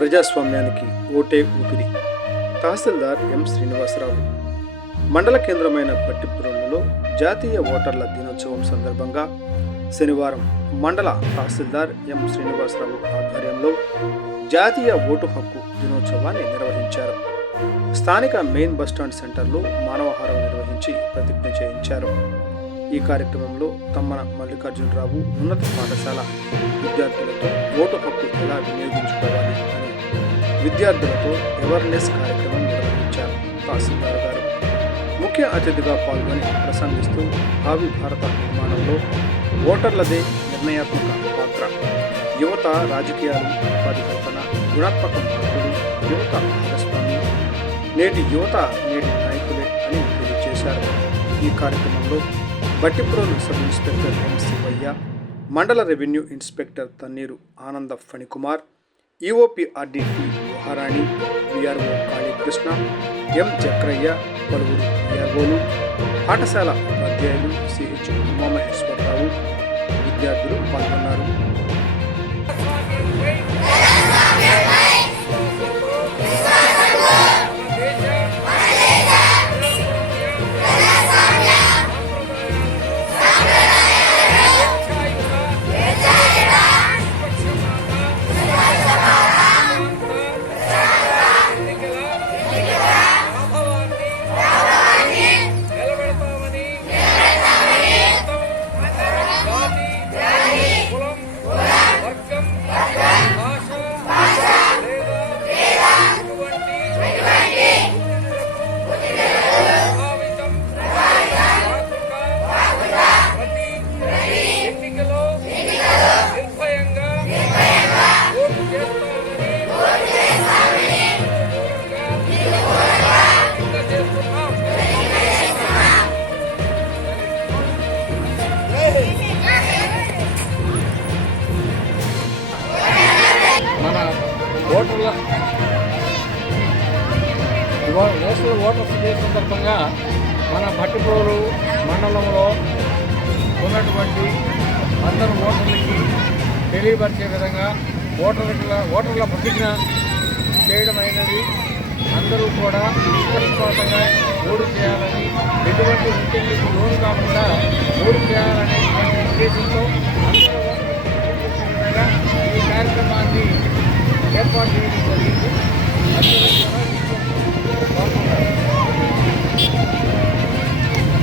ప్రజాస్వామ్యానికి ఓటే ఊపిరి. తహసీల్దార్ ఎం శ్రీనివాసరావు. మండల కేంద్రమైన పట్టిపురంలో జాతీయ ఓటర్ల దినోత్సవం సందర్భంగా శనివారం మండల తహసీల్దార్ ఎం శ్రీనివాసరావు ఆధ్వర్యంలో జాతీయ ఓటు హక్కు దినోత్సవాన్ని నిర్వహించారు. స్థానిక మెయిన్ బస్టాండ్ సెంటర్లో మానవహారం నిర్వహించి ప్రతిజ్ఞ చేయించారు. ఈ కార్యక్రమంలో తమ్మన మల్లికార్జునరావు ఉన్నత పాఠశాల విద్యార్థులతో ఓటు హక్కు ఎలా వినియోగించుకోవాలి అని విద్యార్థులతో అవేర్నెస్ కార్యక్రమం నిర్వహించారు తహసీల్దార్ గారు. ముఖ్య అతిథిగా పాల్గొని ప్రసంగిస్తూ భావి భారత నిర్మాణంలో ఓటర్లదే నిర్ణయాత్మక పాత్ర. యువత రాజకీయాలు పరికల్పన గుణాత్మక మార్పులు యువత భాగస్వామ్యం నేటి యువత నేటి నాయకులే అని తెలియజేశారు ఈ కార్యక్రమంలో Bhattiprolu sub inspector M Sivaiah mandal revenue inspector Tanneeru Ananda Phanikumar EOP RDT Maharani VRO Kalikrishna M Chakraiah పలువురు విఆర్ఓలు పాఠశాల ఉపాధ్యాయులు సిహెచ్ ఉమామహేశ్వరరావు విద్యార్థులు పాల్గొన్నారు ఓటర్ల ఇవా- నేషనల్ ఓటర్స్ డే సందర్భంగా మన భట్టిపోరు మండలంలో ఉన్నటువంటి అందరు ఓటర్లకి తెలియపరిచే విధంగా ఓటర్ల ఓటర్ల ప్రతిజ్ఞ చేయడం అయినది. అందరూ కూడా నిష్పక్షపాతంగా ఓటు చేయాలని ఎటువంటి ఉద్యోగులకు లోను కాకుండా ఓటు చేయాలనేటువంటి ఉద్దేశంతో అందరూ విధంగా